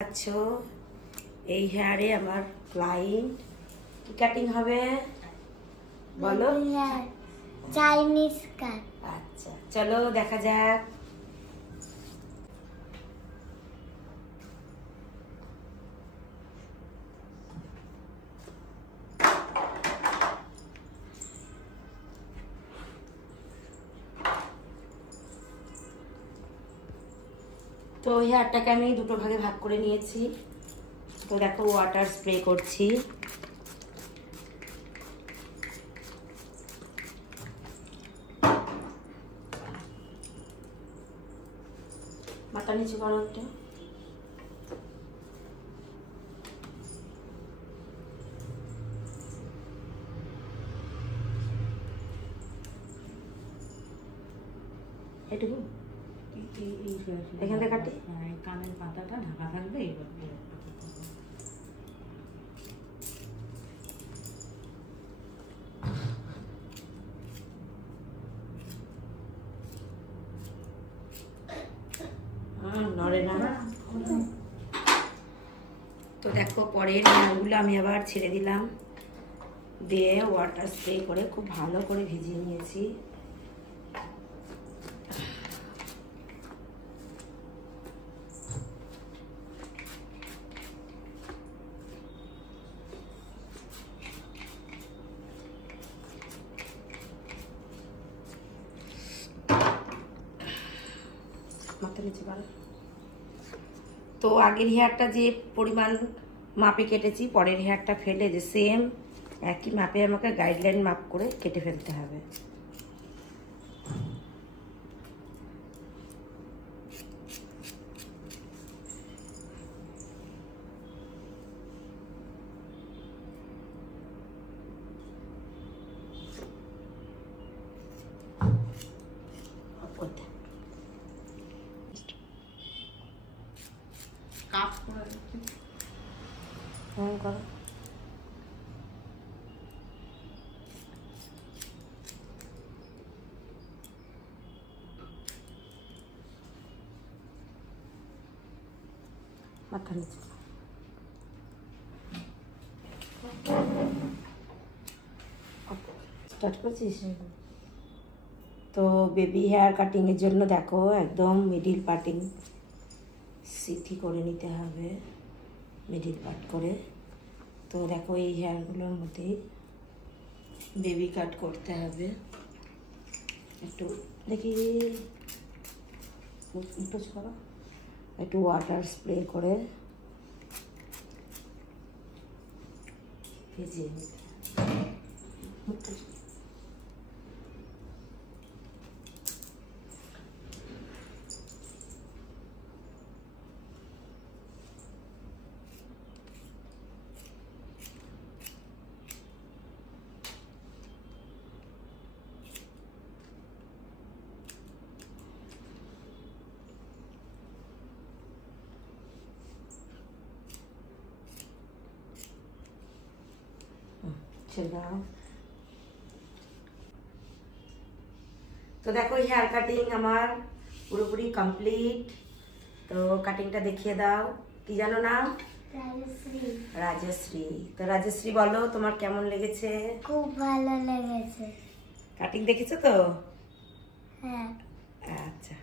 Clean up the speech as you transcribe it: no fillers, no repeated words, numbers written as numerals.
আচ্ছা, এই হেয়ারে আমার ক্লায়েন্ট কি কাটিং হবে বলো? চাইনিজ কাট। আচ্ছা চলো দেখা যাক। তো হেয়ারটাকে আমি দুটো ভাগে ভাগ করে নিয়েছি। তো দেখো ওয়াটার স্প্রে করছি। মাথা নিচু করো একটা। এটুকু এখান থেকে কাটি। কানের পাতাটা ঢাকা থাকবে। এইবার নড়ে না। তো দেখো পরের হেয়ারগুলো আমি আবার ছেড়ে দিলাম, দিয়ে ওয়াটার স্প্রে করে খুব ভালো করে ভিজিয়ে নিয়েছি। মাথা নিচে করো। তো আগের হেয়ারটা যে পরিমাণ মাপে কেটেছি, পরের হেয়ারটা ফেলে যে সেম একই মাপে আমাকে গাইডলাইন মাপ করে কেটে ফেলতে হবে। কাপ করে করো। মাথা নিচে স্টার্ট করছিস? তো বেবি হেয়ার কাটিং এর জন্য দেখো একদম মিডিল পার্টিং সিথি করে নিতে হবে, মিডিল পার্ট করে। তো দেখো এই হেয়ারগুলোর মধ্যে বেবি কাট করতে হবে। একটু দেখি করো, একটু ওয়াটার স্প্রে করে ভিজিয়ে নিতে। তো দেখো হেয়ার কাটিং আমার পুরোপুরি কমপ্লিট। তো কাটিংটা দেখিয়ে দাও। কি জানো নাম? রাজশ্রী। রাজশ্রী। তো রাজশ্রী বলো তোমার কেমন লেগেছে? খুব ভালো লেগেছে। কাটিং দেখেছো তো? হ্যাঁ। আচ্ছা।